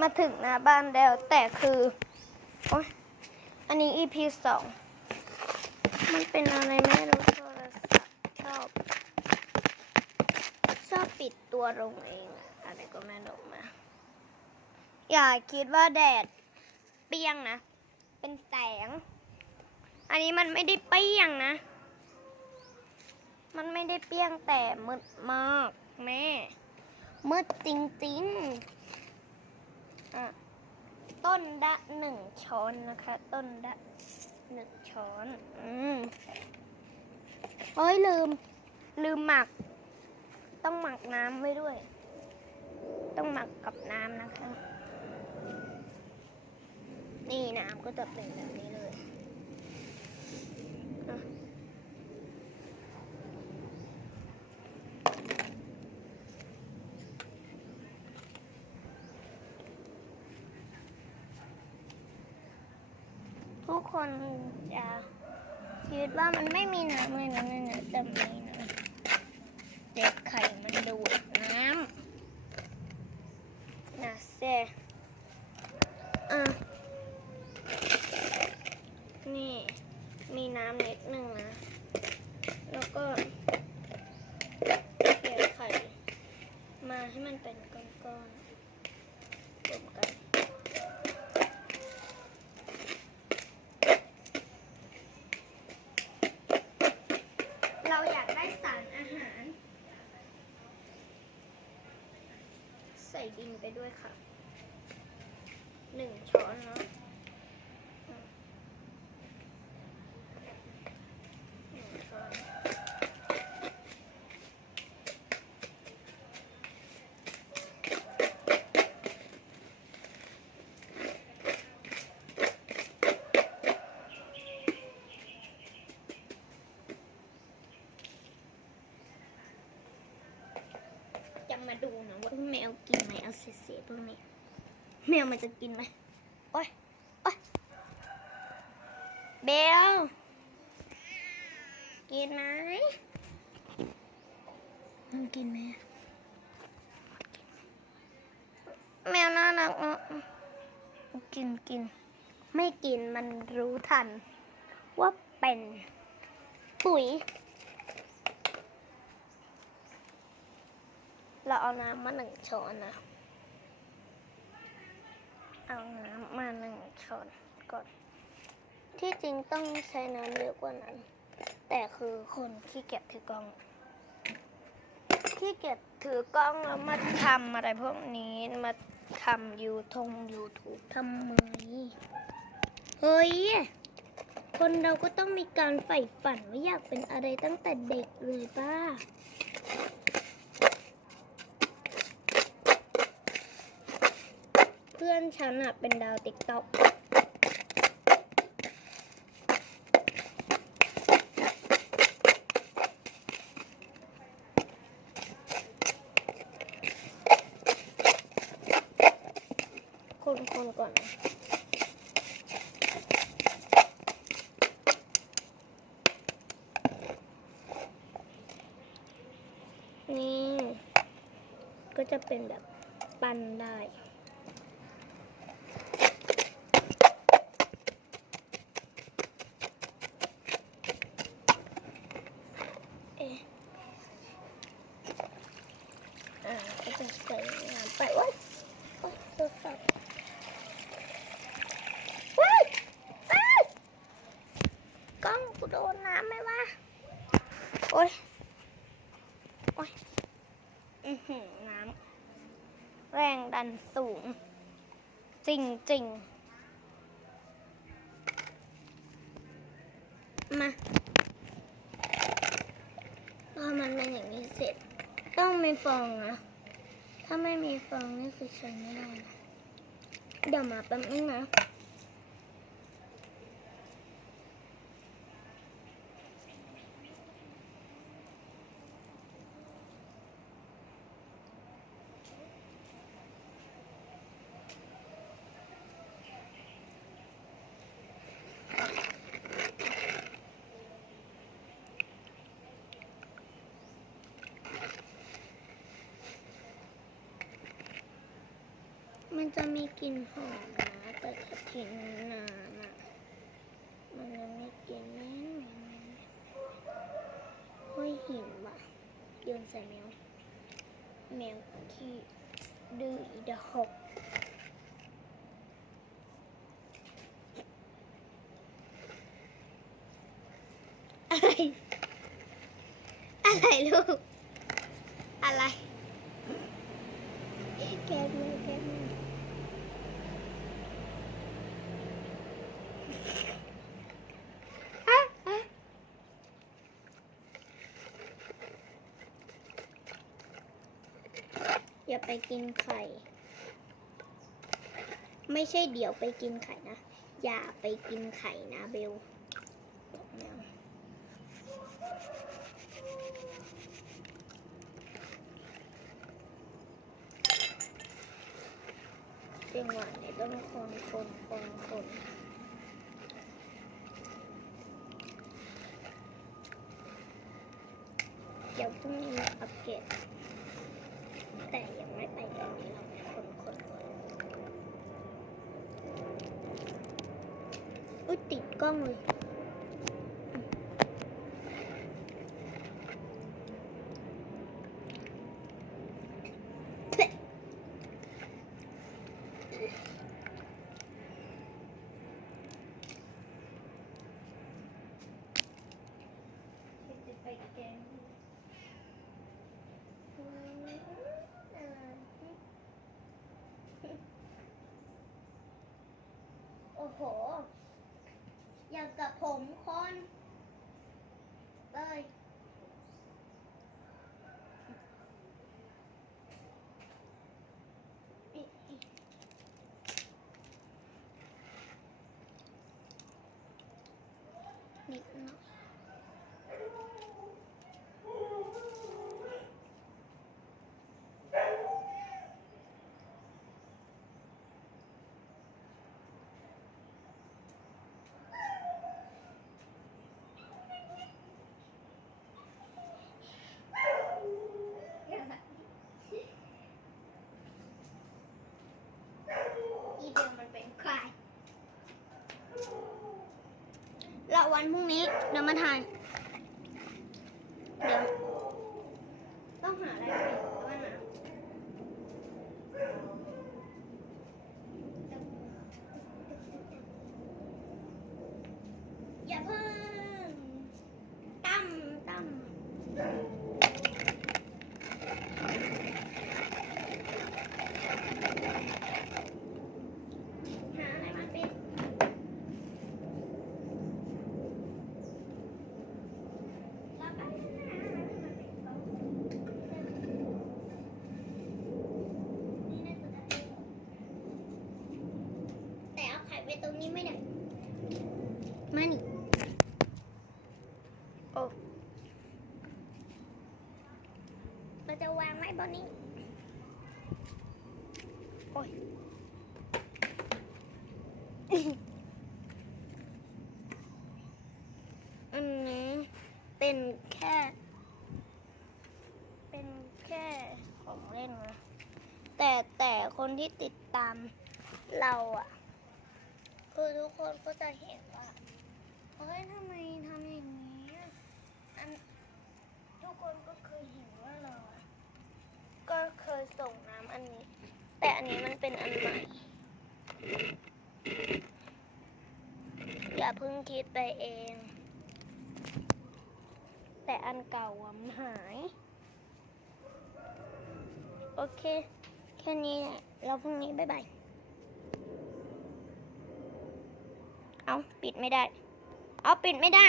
มาถึงหน้าบ้านแล้ว แต่คือโอ๊ยอันนี้ EP สองมันเป็นอะไรไม่รู้โทรศัพท์ชอบ ชอบปิดตัวลงเองอะไรก็ไม่รู้มา อย่าคิดว่าแดดเปี้ยงนะ เป็นแสง อันนี้มันไม่ได้เปี้ยงนะ มันไม่ได้เปี้ยงแต่มืดมาก แม่มืดจริงๆ อะต้นดะหนึ่งช้อนนะคะ ต้นดะหนึ่งช้อน อืมโอ้ยลืม ลืมหมัก ต้องหมักน้ำไว้ด้วย ต้องหมักกับน้ำนะคะ นี่น้ำก็จะเป็นแบบนี้เลย คนจะคิดว่ามันไม่มีน้ำเลยนะนั่นนะแต่มีนะเด็กไข่มันดูดน้ำนะเซอะนี่มีน้ำนิดหนึ่งนะ แล้วก็เทไข่มาให้มันเป็นก้อนๆรวมกัน เราอยากได้สารอาหาร ใส่ ดินไปด้วยค่ะหนึ่งช้อนเนาะ หนึ่งช้อนจะมาดูนะว่าแมวกินไหม เอาเศษๆพวกนี้แมวมันจะกินไหมโอ๊ยโอ๊ยเบลกินไหมมันกินไหมแมวน่ารักอะกินกิน ไม่กินมันรู้ทัน ว่าเป็นปุ๋ย เราเอาน้ำมาหนึ่งช้อนนะ เอาน้ำมาหนึ่งช้อนก่อน ที่จริงต้องใช้น้ำเยอะกว่านั้น แต่คือคนขี้เกียจถือกล้องขี้เกียจถือกล้องแล้วมาทำอะไรพวกนี้มาทำยูทงยูทูบทำไมเฮ้ย คนเราก็ต้องมีการใฝ่ฝันว่าอยากเป็นอะไรตั้งแต่เด็กเลยป้า พื่อนฉันอะเป็นดาวติ๊กต็อกคนคนก่อนนี่ ก็จะเป็นแบบปั้นได้ เอ๊ะอ่าก็จะใส่น้ำไปว้ายโอ๊ยโทรศัพท์ว้ายว้ายกล้ องกูโดนน้ำไหมวะ โอ๊ยโอ๊ยอือหือน้ำ แรงดันสูง จริงจริงมา พอมันเป็นอย่างนี้เสร็จ ต้องมีฟองนะ ถ้าไม่มีฟองนี่คือใช้ไม่ได้นะ เดี๋ยวมาแป๊บนึงนะ มันจะมีกลิ่นหอมนะแต่ถ้าทิ้งนานอะมันจะมีกลิ่นเหม็นเหม็นเหม็นห้อยหินว่ะโยนใส่แมว แมวที่ดื้ออีดหกอะไร อะไรลูก อะไร แกมือแกมืออะอะ อย่าไปกินไข่ ไม่ใช่เดี๋ยวไปกินไข่นะ อย่าไปกินไข่นะเบลจังหวะนี้ต้องคนคนคนคนเดี๋ยวพรุ่งนี้อัปเกรด แต่ยังไม่ไปตอนนี้เราคนคนคนอุ้ยติดกล้องเลย ไปแกงโอ้โห อย่างกับผมคนเลยนิดหน่อย อีเดลมันเป็นใครแล้ววัน พรุ่งนี้ เดี๋ยวมาถ่าย เดี๋ยว ต้องหาอะไรไปแล้วมันหาเพิ่งตั้มตั้ม หาอะไรมาปิดแล้วก็หาอะไรมาปิดโต๊ะนี่น่าจะได้แต่ เอาไข่ไว้ตรงนี้ไม่ได้มานี่โอ้เราจะวางไว้บนนี้โอ้ยอันนี้เป็นแค่ เป็นแค่ของเล่นนะแต่แต่คนที่ติดตามเราอะ คือทุกคนก็จะเห็นว่าเฮ้ยทำไมทำอย่างนี้อันทุกคนก็เคยเห็นว่าเราอก็เคยส่งน้ำอันนี้ แต่อันนี้มันเป็นอันใหม่ อย่าเพิ่งคิดไปเอง แต่อันเก่าอะมันหาย โอเค แค่นี้แหละเราพรุ่งนี้ บ๊ายบาย เอาปิดไม่ได้ เอาปิดไม่ได้